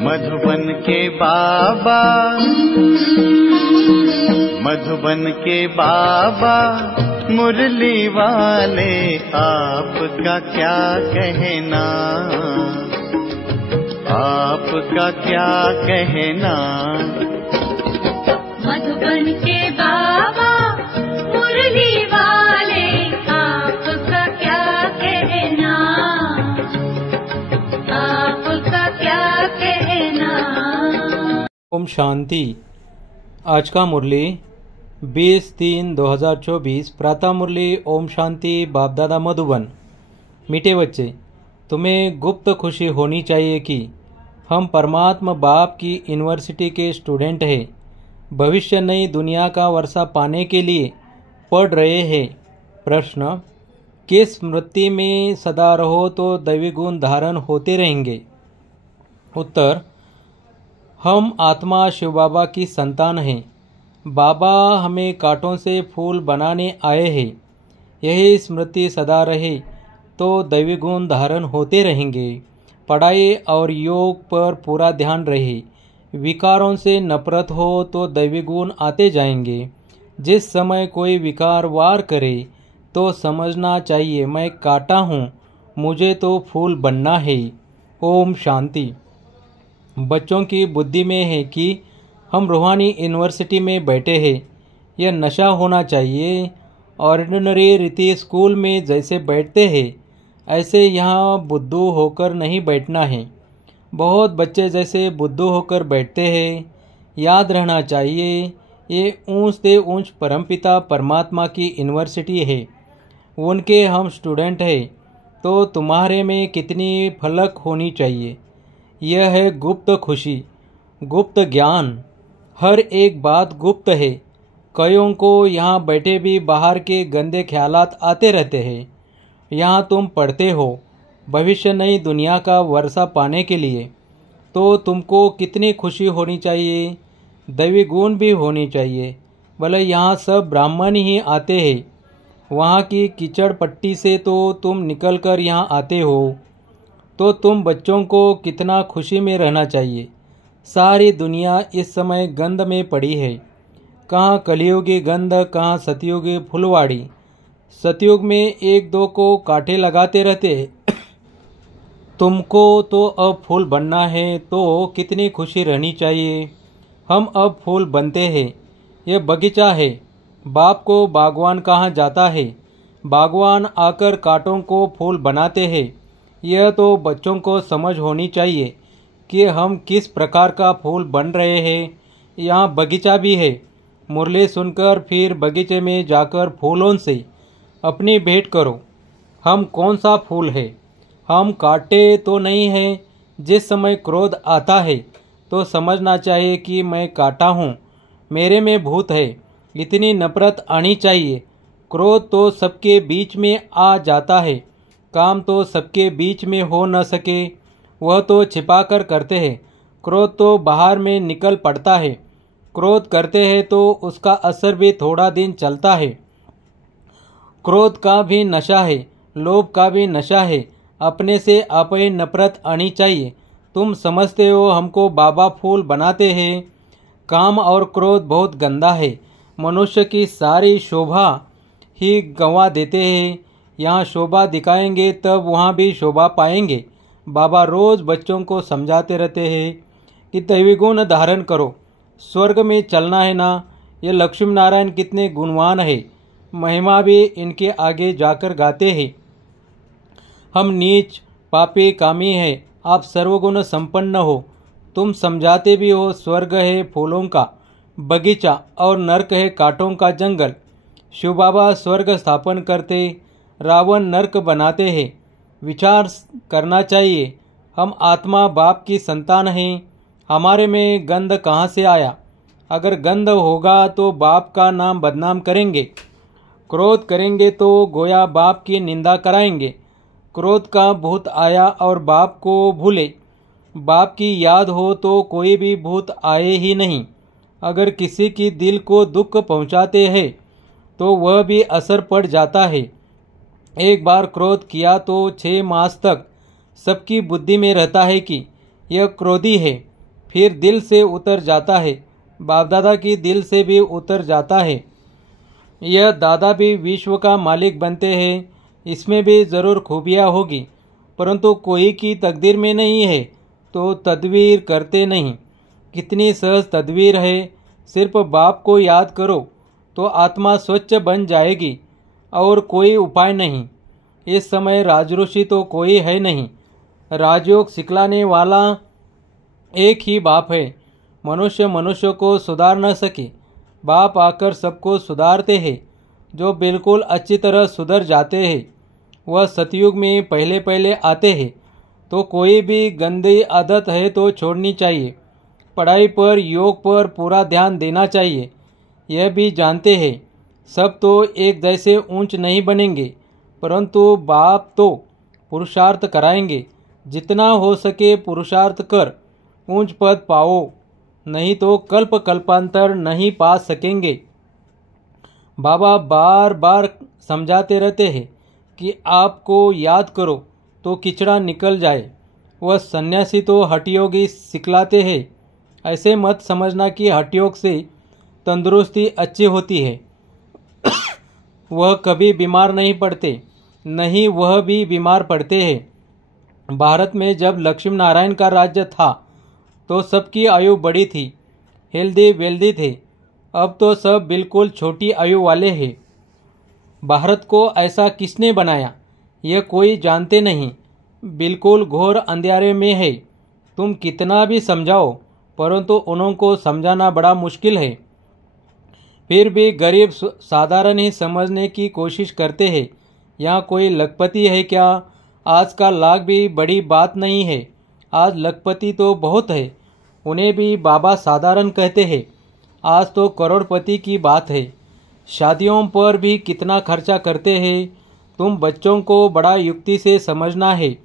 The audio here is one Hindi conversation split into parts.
मधुबन के बाबा, मधुबन के बाबा मुरली वाले, आपका क्या कहना, आपका क्या कहना। मधुबन के बाबा मुरली वाले, आपका क्या कहना, आपका क्या कहना। ओम शांति। आज का मुरली 20-3-2024 प्रातः मुरली ओम शांति बाप दादा मधुबन। मीठे बच्चे, तुम्हें गुप्त खुशी होनी चाहिए कि हम परमात्मा बाप की यूनिवर्सिटी के स्टूडेंट हैं। भविष्य नई दुनिया का वर्षा पाने के लिए पढ़ रहे हैं। प्रश्न, किस स्मृति में सदा रहो तो दैवी गुण धारण होते रहेंगे। उत्तर, हम आत्मा शिव बाबा की संतान हैं। बाबा हमें कांटों से फूल बनाने आए हैं। यही स्मृति सदा रहे तो दैवी गुण धारण होते रहेंगे। पढ़ाई और योग पर पूरा ध्यान रहे। विकारों से नफरत हो तो दैवी गुण आते जाएंगे। जिस समय कोई विकार वार करे तो समझना चाहिए मैं कांटा हूँ, मुझे तो फूल बनना है। ओम शांति। बच्चों की बुद्धि में है कि हम रूहानी यूनिवर्सिटी में बैठे हैं। यह नशा होना चाहिए। ऑर्डिनरी रीति स्कूल में जैसे बैठते हैं ऐसे यहाँ बुद्धू होकर नहीं बैठना है। बहुत बच्चे जैसे बुद्धू होकर बैठते हैं। याद रहना चाहिए ये ऊंच से ऊंच परमपिता परमात्मा की यूनिवर्सिटी है। उनके हम स्टूडेंट हैं तो तुम्हारे में कितनी फलक होनी चाहिए। यह है गुप्त खुशी, गुप्त ज्ञान। हर एक बात गुप्त है। कईयों को यहाँ बैठे भी बाहर के गंदे ख्यालात आते रहते हैं। यहाँ तुम पढ़ते हो भविष्य नई दुनिया का वर्षा पाने के लिए, तो तुमको कितनी खुशी होनी चाहिए। दैवी गुण भी होनी चाहिए। भले यहाँ सब ब्राह्मण ही आते हैं। वहाँ की कीचड़ पट्टी से तो तुम निकल कर यहाँ आते हो, तो तुम बच्चों को कितना खुशी में रहना चाहिए। सारी दुनिया इस समय गंध में पड़ी है। कहाँ कलियुगी गंध, कहाँ सतयुगी फुलवाड़ी। सतयुग में एक दो को कांटे लगाते रहते। तुमको तो अब फूल बनना है तो कितनी खुशी रहनी चाहिए। हम अब फूल बनते हैं। यह बगीचा है। बाप को बागवान कहा जाता है। बागवान आकर कांटों को फूल बनाते हैं। यह तो बच्चों को समझ होनी चाहिए कि हम किस प्रकार का फूल बन रहे हैं। यहाँ बगीचा भी है। मुरली सुनकर फिर बगीचे में जाकर फूलों से अपनी भेंट करो। हम कौन सा फूल है। हम कांटे तो नहीं हैं। जिस समय क्रोध आता है तो समझना चाहिए कि मैं कांटा हूँ, मेरे में भूत है। इतनी नफरत आनी चाहिए। क्रोध तो सबके बीच में आ जाता है। काम तो सबके बीच में हो न सके, वह तो छिपा कर करते हैं। क्रोध तो बाहर में निकल पड़ता है। क्रोध करते हैं तो उसका असर भी थोड़ा दिन चलता है। क्रोध का भी नशा है, लोभ का भी नशा है। अपने से आप ही नफरत आनी चाहिए। तुम समझते हो हमको बाबा फूल बनाते हैं। काम और क्रोध बहुत गंदा है। मनुष्य की सारी शोभा ही गंवा देते हैं। यहाँ शोभा दिखाएंगे तब वहाँ भी शोभा पाएंगे। बाबा रोज़ बच्चों को समझाते रहते हैं कि दैवी गुण धारण करो, स्वर्ग में चलना है ना। ये लक्ष्मी नारायण कितने गुणवान है। महिमा भी इनके आगे जाकर गाते हैं। हम नीच पापी कामी है, आप सर्वगुण संपन्न हो। तुम समझाते भी हो स्वर्ग है फूलों का बगीचा और नरक है कांटों का जंगल। शिव बाबा स्वर्ग स्थापन करते, रावण नरक बनाते हैं। विचार करना चाहिए हम आत्मा बाप की संतान हैं। हमारे में गंध कहाँ से आया। अगर गंध होगा तो बाप का नाम बदनाम करेंगे। क्रोध करेंगे तो गोया बाप की निंदा कराएंगे। क्रोध का भूत आया और बाप को भूले। बाप की याद हो तो कोई भी भूत आए ही नहीं। अगर किसी की दिल को दुख पहुँचाते हैं तो वह भी असर पड़ जाता है। एक बार क्रोध किया तो 6 मास तक सबकी बुद्धि में रहता है कि यह क्रोधी है। फिर दिल से उतर जाता है, बाप दादा की दिल से भी उतर जाता है। यह दादा भी विश्व का मालिक बनते हैं, इसमें भी ज़रूर खूबियाँ होगी, परंतु कोई की तकदीर में नहीं है तो तदवीर करते नहीं। कितनी सहज तदवीर है, सिर्फ बाप को याद करो तो आत्मा स्वच्छ बन जाएगी, और कोई उपाय नहीं। इस समय राजऋषि तो कोई है नहीं, राजयोग सिखलाने वाला एक ही बाप है। मनुष्य मनुष्य को सुधार न सके, बाप आकर सबको सुधारते हैं। जो बिल्कुल अच्छी तरह सुधर जाते हैं वह सतयुग में पहले पहले आते हैं। तो कोई भी गंदी आदत है तो छोड़नी चाहिए। पढ़ाई पर, योग पर पूरा ध्यान देना चाहिए। यह भी जानते हैं सब तो एक जैसे ऊंच नहीं बनेंगे, परंतु बाप तो पुरुषार्थ कराएंगे। जितना हो सके पुरुषार्थ कर ऊंच पद पाओ, नहीं तो कल्प कल्पांतर नहीं पा सकेंगे। बाबा बार बार समझाते रहते हैं कि आपको याद करो तो किचड़ा निकल जाए। वह सन्यासी तो हठयोगी सिखलाते हैं। ऐसे मत समझना कि हठयोग से तंदुरुस्ती अच्छी होती है। वह कभी बीमार नहीं पड़ते, नहीं वह भी बीमार पड़ते हैं। भारत में जब लक्ष्मी नारायण का राज्य था तो सबकी आयु बड़ी थी, हेल्दी वेल्दी थे। अब तो सब बिल्कुल छोटी आयु वाले हैं। भारत को ऐसा किसने बनाया यह कोई जानते नहीं, बिल्कुल घोर अंधेरे में है। तुम कितना भी समझाओ परंतु उनको समझाना बड़ा मुश्किल है। फिर भी गरीब साधारण ही समझने की कोशिश करते हैं। यहाँ कोई लखपति है क्या? आज का लाख भी बड़ी बात नहीं है। आज लखपति तो बहुत है, उन्हें भी बाबा साधारण कहते हैं। आज तो करोड़पति की बात है। शादियों पर भी कितना खर्चा करते हैं। तुम बच्चों को बड़ा युक्ति से समझना है,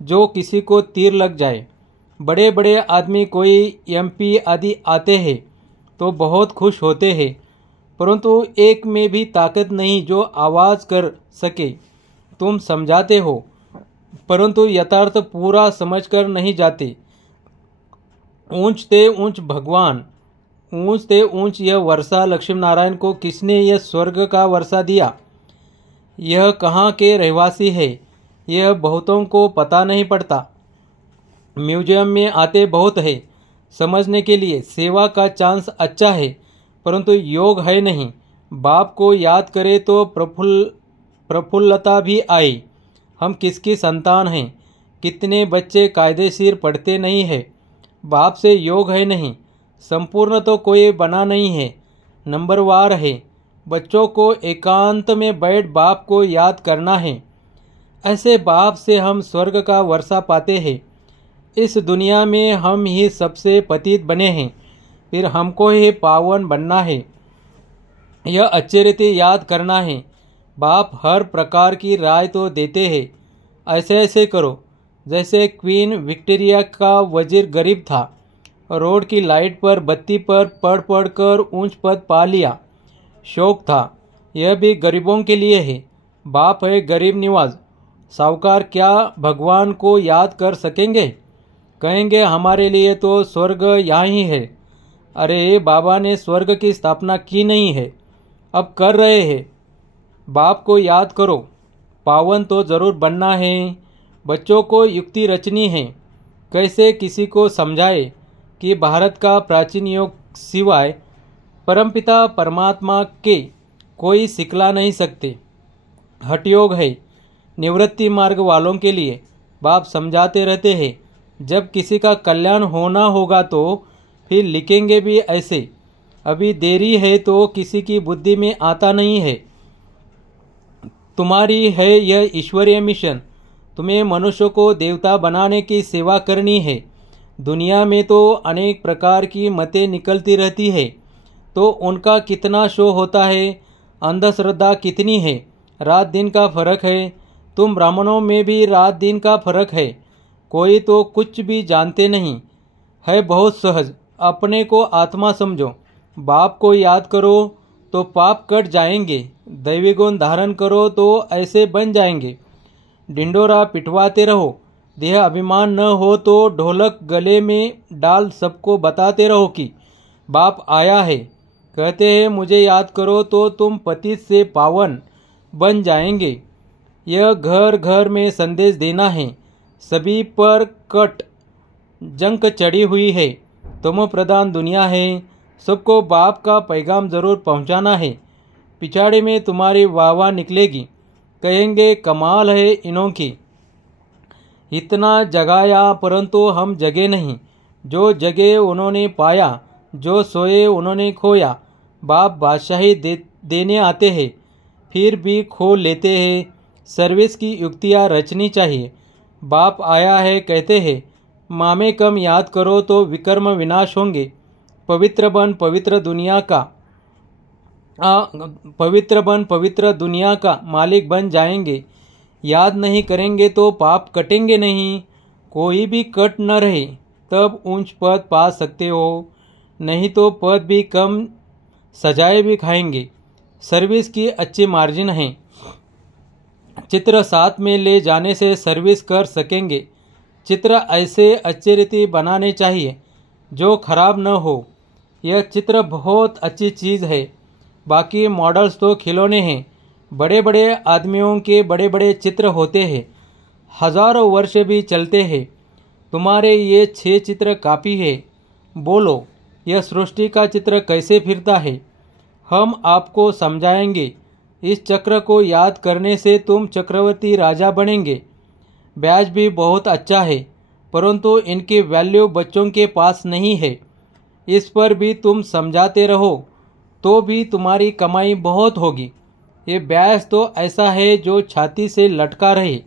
जो किसी को तीर लग जाए। बड़े बड़े आदमी कोई MP आदि आते हैं तो बहुत खुश होते हैं, परंतु एक में भी ताकत नहीं जो आवाज़ कर सके। तुम समझाते हो परंतु यथार्थ पूरा समझकर नहीं जाते। ऊंच ते ऊंच भगवान, ऊंच ते ऊंच यह वर्षा लक्ष्मी नारायण को किसने यह स्वर्ग का वर्षा दिया? यह कहाँ के रहवासी है यह बहुतों को पता नहीं पड़ता। म्यूजियम में आते बहुत है समझने के लिए, सेवा का चांस अच्छा है, परंतु योग है नहीं। बाप को याद करे तो प्रफुल्लता भी आई। हम किसकी संतान हैं? कितने बच्चे कायदेशीर पढ़ते नहीं है। बाप से योग है नहीं। संपूर्ण तो कोई बना नहीं है, नंबरवार है। बच्चों को एकांत में बैठ बाप को याद करना है। ऐसे बाप से हम स्वर्ग का वर्षा पाते हैं। इस दुनिया में हम ही सबसे पतित बने हैं, फिर हमको ही पावन बनना है। यह अच्छे रीति याद करना है। बाप हर प्रकार की राय तो देते हैं। ऐसे ऐसे करो जैसे क्वीन विक्टोरिया का वजीर गरीब था, रोड की लाइट पर बत्ती पर पढ़ कर ऊंच पद पा लिया। शौक था। यह भी गरीबों के लिए है। बाप है गरीब निवाज। साहूकार क्या भगवान को याद कर सकेंगे? कहेंगे हमारे लिए तो स्वर्ग यहाँ ही है। अरे बाबा ने स्वर्ग की स्थापना की नहीं है, अब कर रहे हैं। बाप को याद करो। पावन तो ज़रूर बनना है। बच्चों को युक्ति रचनी है। कैसे किसी को समझाए कि भारत का प्राचीन योग सिवाय परमपिता परमात्मा के कोई सिखला नहीं सकते। हठयोग है निवृत्ति मार्ग वालों के लिए। बाप समझाते रहते हैं जब किसी का कल्याण होना होगा तो फिर लिखेंगे भी ऐसे। अभी देरी है तो किसी की बुद्धि में आता नहीं है। तुम्हारी है यह ईश्वरीय मिशन। तुम्हें मनुष्य को देवता बनाने की सेवा करनी है। दुनिया में तो अनेक प्रकार की मतें निकलती रहती है, तो उनका कितना शो होता है, अंधश्रद्धा कितनी है। रात दिन का फर्क है। तुम ब्राह्मणों में भी रात दिन का फर्क है। कोई तो कुछ भी जानते नहीं है। बहुत सहज अपने को आत्मा समझो। बाप को याद करो तो पाप कट जाएंगे। दैवी गुण धारण करो तो ऐसे बन जाएंगे। डिंडोरा पिटवाते रहो, देह अभिमान न हो तो ढोलक गले में डाल सबको बताते रहो कि बाप आया है। कहते हैं मुझे याद करो तो तुम पतित से पावन बन जाएंगे। यह घर घर में संदेश देना है। सभी पर कट जंक चढ़ी हुई है। तमो प्रधान दुनिया है। सबको बाप का पैगाम ज़रूर पहुंचाना है। पिछाड़ी में तुम्हारी वाह निकलेगी। कहेंगे कमाल है इनों की, इतना जगाया परंतु हम जगे नहीं। जो जगे उन्होंने पाया, जो सोए उन्होंने खोया। बाप बादशाही देने आते हैं फिर भी खो लेते हैं। सर्विस की युक्तियाँ रचनी चाहिए। बाप आया है कहते हैं मामे कम याद करो तो विकर्म विनाश होंगे। पवित्र बन पवित्र दुनिया का मालिक बन जाएंगे। याद नहीं करेंगे तो पाप कटेंगे नहीं। कोई भी कट न रहे तब ऊंच पद पा सकते हो, नहीं तो पद भी कम सजाए भी खाएंगे। सर्विस की अच्छी मार्जिन है। चित्र साथ में ले जाने से सर्विस कर सकेंगे। चित्र ऐसे अच्छे रीति बनाने चाहिए जो खराब न हो। यह चित्र बहुत अच्छी चीज़ है। बाकी मॉडल्स तो खिलौने हैं। बड़े बड़े आदमियों के बड़े बड़े चित्र होते हैं, हजारों वर्ष भी चलते हैं। तुम्हारे ये 6 चित्र काफ़ी है। बोलो यह सृष्टि का चित्र कैसे फिरता है। हम आपको समझाएंगे। इस चक्र को याद करने से तुम चक्रवर्ती राजा बनेंगे। ब्याज भी बहुत अच्छा है परंतु इनकी वैल्यू बच्चों के पास नहीं है। इस पर भी तुम समझाते रहो तो भी तुम्हारी कमाई बहुत होगी। ये ब्याज तो ऐसा है जो छाती से लटका रहे।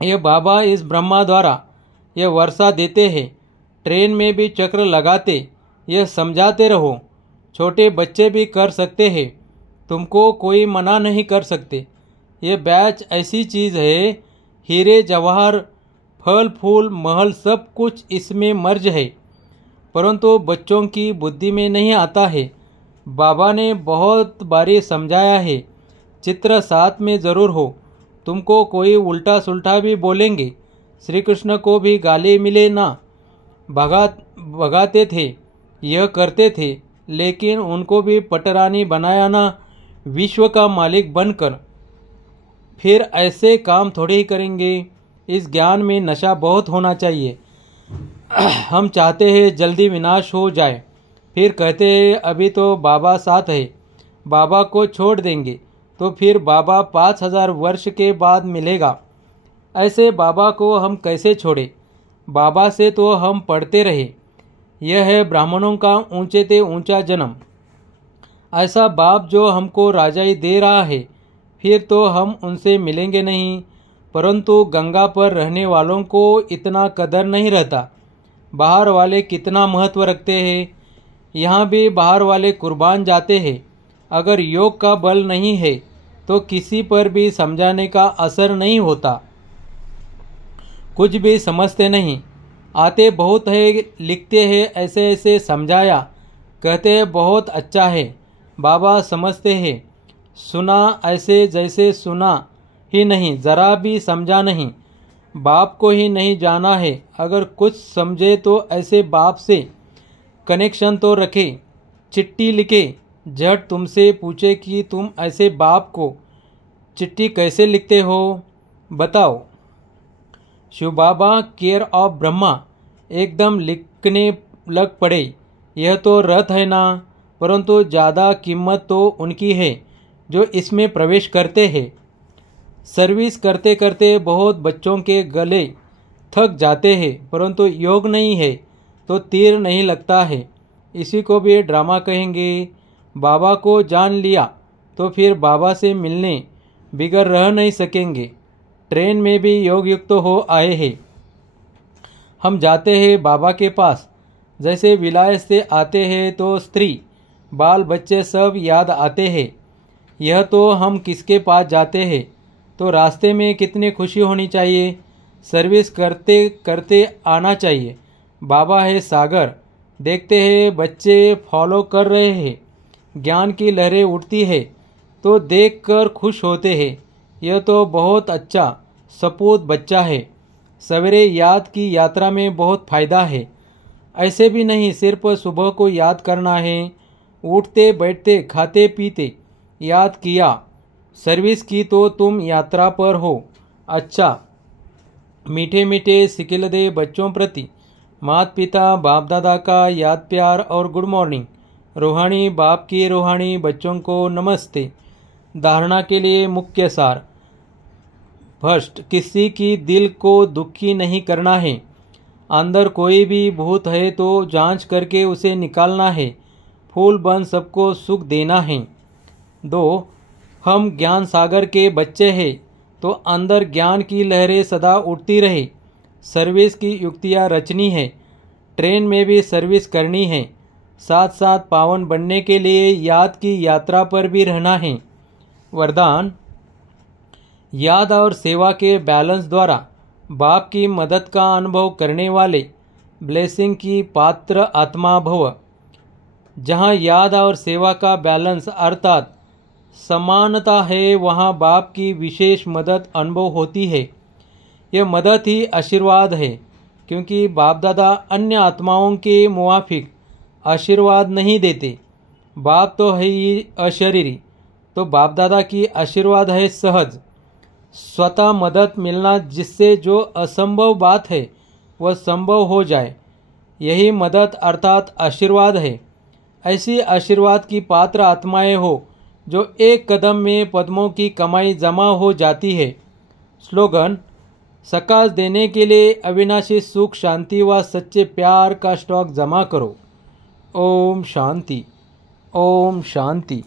ये बाबा इस ब्रह्मा द्वारा ये वर्षा देते हैं। ट्रेन में भी चक्र लगाते, ये समझाते रहो। छोटे बच्चे भी कर सकते हैं, तुमको कोई मना नहीं कर सकते। ये बैच ऐसी चीज़ है, हीरे जवाहर फल फूल महल सब कुछ इसमें मर्ज है, परंतु बच्चों की बुद्धि में नहीं आता है। बाबा ने बहुत बारी समझाया है। चित्र साथ में ज़रूर हो। तुमको कोई उल्टा सुल्टा भी बोलेंगे। श्री कृष्ण को भी गाली मिले ना, भगाते थे, यह करते थे, लेकिन उनको भी पटरानी बनाया ना विश्व का मालिक बनकर। फिर ऐसे काम थोड़े ही करेंगे। इस ज्ञान में नशा बहुत होना चाहिए। हम चाहते हैं जल्दी विनाश हो जाए, फिर कहते हैं अभी तो बाबा साथ है, बाबा को छोड़ देंगे तो फिर बाबा 5000 वर्ष के बाद मिलेगा। ऐसे बाबा को हम कैसे छोड़े। बाबा से तो हम पढ़ते रहे। यह है ब्राह्मणों का ऊंचे से ऊंचा जन्म। ऐसा बाप जो हमको राजाई दे रहा है, फिर तो हम उनसे मिलेंगे नहीं। परंतु गंगा पर रहने वालों को इतना कदर नहीं रहता। बाहर वाले कितना महत्व रखते हैं। यहाँ भी बाहर वाले कुर्बान जाते हैं। अगर योग का बल नहीं है तो किसी पर भी समझाने का असर नहीं होता। कुछ भी समझते नहीं। आते बहुत है, लिखते हैं ऐसे ऐसे समझाया, कहते हैं बहुत अच्छा है। बाबा समझते हैं, सुना ऐसे जैसे सुना ही नहीं, ज़रा भी समझा नहीं। बाप को ही नहीं जाना है। अगर कुछ समझे तो ऐसे बाप से कनेक्शन तो रखे। चिट्ठी लिखे, झट तुमसे पूछे कि तुम ऐसे बाप को चिट्ठी कैसे लिखते हो, बताओ। शिव बाबा केयर ऑफ ब्रह्मा एकदम लिखने लग पड़े। यह तो रथ है ना, परंतु ज़्यादा कीमत तो उनकी है जो इसमें प्रवेश करते हैं। सर्विस करते करते बहुत बच्चों के गले थक जाते हैं, परंतु योग नहीं है तो तीर नहीं लगता है। इसी को भी ड्रामा कहेंगे। बाबा को जान लिया तो फिर बाबा से मिलने बिगड़ रह नहीं सकेंगे। ट्रेन में भी योग युक्त हो आए हैं। हम जाते हैं बाबा के पास, जैसे विलायत से आते हैं तो स्त्री बाल बच्चे सब याद आते हैं। यह तो हम किसके पास जाते हैं तो रास्ते में कितनी खुशी होनी चाहिए। सर्विस करते करते आना चाहिए। बाबा है सागर, देखते हैं बच्चे फॉलो कर रहे हैं, ज्ञान की लहरें उठती है तो देखकर खुश होते हैं। यह तो बहुत अच्छा सपूत बच्चा है। सवेरे याद की यात्रा में बहुत फ़ायदा है। ऐसे भी नहीं सिर्फ सुबह को याद करना है, उठते बैठते खाते पीते याद किया, सर्विस की तो तुम यात्रा पर हो। अच्छा, मीठे मीठे सिकिल दे बच्चों प्रति माता पिता बाप दादा का याद प्यार और गुड मॉर्निंग। रूहानी बाप की रूहानी बच्चों को नमस्ते। धारणा के लिए मुख्य सार। फर्स्ट, किसी की दिल को दुखी नहीं करना है। अंदर कोई भी भूत है तो जांच करके उसे निकालना है। फूल बन सबको सुख देना है। 2, हम ज्ञान सागर के बच्चे हैं तो अंदर ज्ञान की लहरें सदा उठती रहे। सर्विस की युक्तियाँ रचनी है, ट्रेन में भी सर्विस करनी है, साथ साथ पावन बनने के लिए याद की यात्रा पर भी रहना है। वरदान, याद और सेवा के बैलेंस द्वारा बाप की मदद का अनुभव करने वाले ब्लेसिंग की पात्र आत्मा भव। जहाँ याद और सेवा का बैलेंस अर्थात समानता है, वहाँ बाप की विशेष मदद अनुभव होती है। यह मदद ही आशीर्वाद है, क्योंकि बाप दादा अन्य आत्माओं के मुवाफिक आशीर्वाद नहीं देते। बाप तो है ही अशरीरी, तो बाप दादा की आशीर्वाद है सहज, स्वतः मदद मिलना, जिससे जो असंभव बात है वह संभव हो जाए। यही मदद अर्थात आशीर्वाद है। ऐसी आशीर्वाद की पात्र आत्माएं हो जो एक कदम में पद्मों की कमाई जमा हो जाती है। स्लोगन, सकाश देने के लिए अविनाशी सुख शांति व सच्चे प्यार का स्टॉक जमा करो। ओम शांति, ओम शांति।